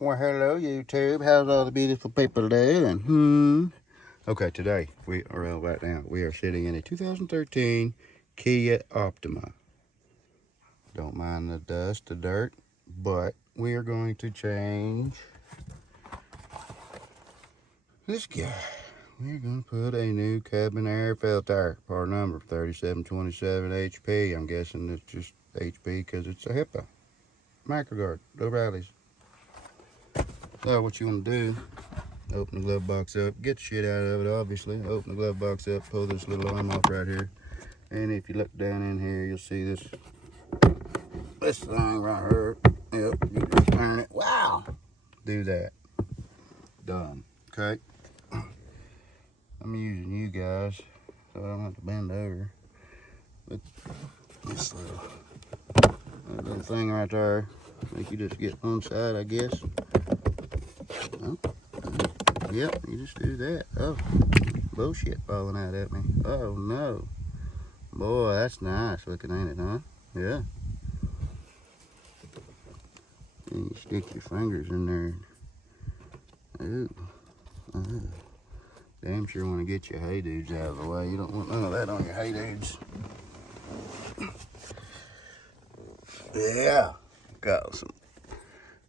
Well, hello, YouTube. How's all the beautiful people doing? Okay, today we are right now. We are sitting in a 2013 Kia Optima. Don't mind the dust, the dirt, but we are going to change this guy. We're going to put a new cabin air filter, part number 3727 HP. I'm guessing it's just HP because it's a HEPA. Microgard, no rallies. So what you want to do, open the glove box up, get the shit out of it, obviously. Open the glove box up, pull this little arm off right here. And if you look down in here, you'll see this thing right here. Yep, you just turn it. Wow! Do that. Done. Okay? I'm using you guys, so I don't have to bend over. But this little thing right there, make you just get one side, I guess. Oh, yep, you just do that. Oh, bullshit falling out at me. Oh no. Boy, that's nice looking, ain't it, huh? Yeah. And you stick your fingers in there. Ooh. Oh. Damn sure want to get your hay dudes out of the way. You don't want none of that on your hay dudes. Yeah.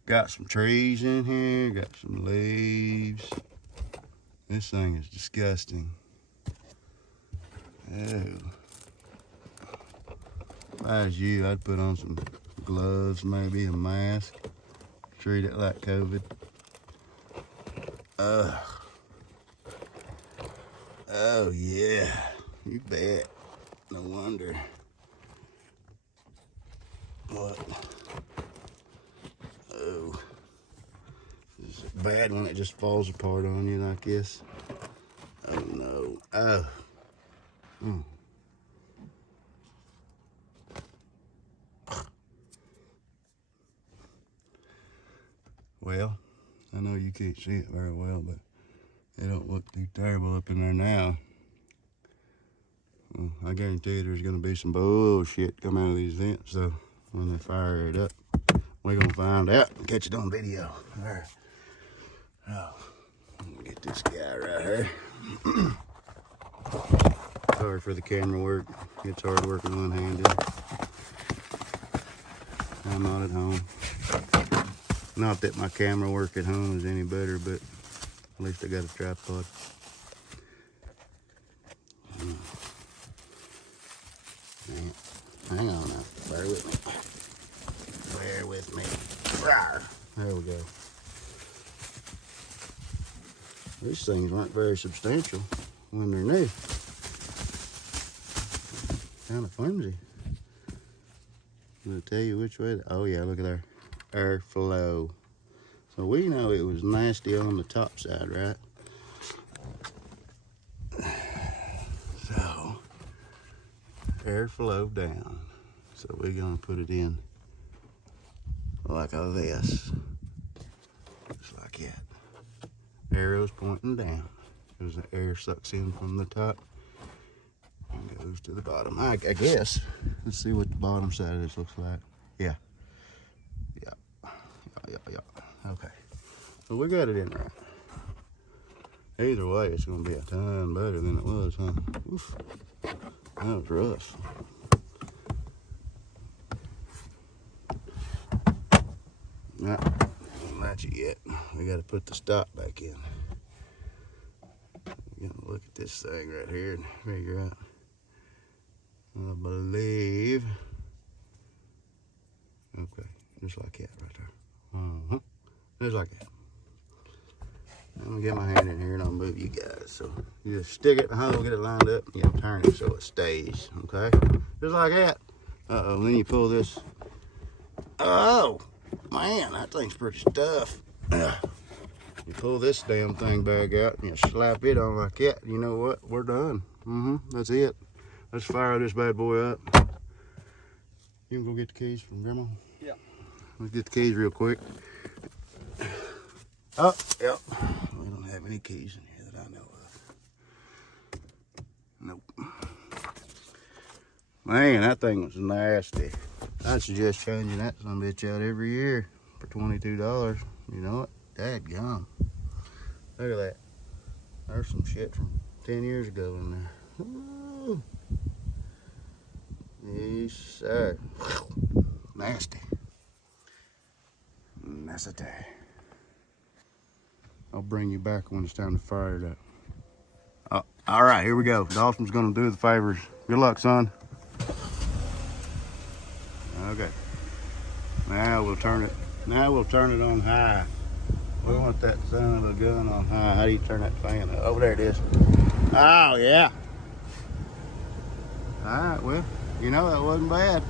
Got some trees in here. Got some leaves. This thing is disgusting. Oh. If I was you, I'd put on some gloves, maybe a mask. Treat it like COVID. Ugh. Oh yeah, you bet. No wonder. What? Oh. This is bad when it just falls apart on you like this. Oh no. Oh. Mm. Well, I know you can't see it very well, but it don't look too terrible up in there now. Well, I guarantee you there's going to be some bullshit come out of these vents, so when they fire it up, we're going to find out and catch it on video. All right. Oh, let me get this guy right here. Sorry for the camera work. It's hard working one-handed. I'm not at home. Not that my camera work at home is any better, but at least I got a tripod. Hang on now. Bear with me. Bear with me. There we go. These things weren't very substantial when they're new. Kind of flimsy. I'm going to tell you which way. Oh yeah, look at there. Airflow. So we know it was nasty on the top side, right? So, airflow down. So we're gonna put it in like this. Just like that. Arrows pointing down. Because the air sucks in from the top and goes to the bottom. I guess. Let's see what the bottom side of this looks like. Yeah. Okay. So we got it in there. Either way, it's gonna be a ton better than it was, huh? Oof. That was rough. Not latch it yet. We gotta put the stop back in. We're gonna look at this thing right here and figure out. I believe. Okay, just like that right there. Just like that. I'm gonna get my hand in here and I'll move you guys. So you just stick it in the hole, get it lined up, and you turn it so it stays. Okay? Just like that. Uh-oh, then you pull this. Oh, man, that thing's pretty tough. You pull this damn thing back out and you slap it on like that. You know what? We're done. That's it. Let's fire this bad boy up. You can go get the keys from Grandma? Yeah. Let's get the keys real quick. Oh, yep. We don't have any keys in here that I know of. Nope. Man, that thing was nasty. I suggest changing that son of a bitch out every year. for $22. You know what? Dadgum. Look at that. There's some shit from 10 years ago in there. Ooh. Yes, sir. Nasty. Nasty. I'll bring you back when it's time to fire it up. All right, here we go. Dawson's gonna do the favors. Good luck, son. Okay. Now we'll turn it. Now we'll turn it on high. We want that son of a gun on high. How do you turn that fan up? Oh, there it is. Oh yeah. All right. Well, you know that wasn't bad.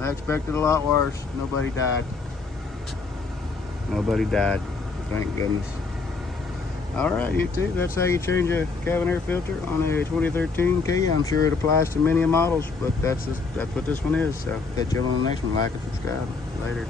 I expected a lot worse. Nobody died. Nobody died. Thank goodness. All right, YouTube, that's how you change a cabin air filter on a 2013 Kia. I'm sure it applies to many models, but that's what this one is. So catch you on the next one. Like and subscribe. Later.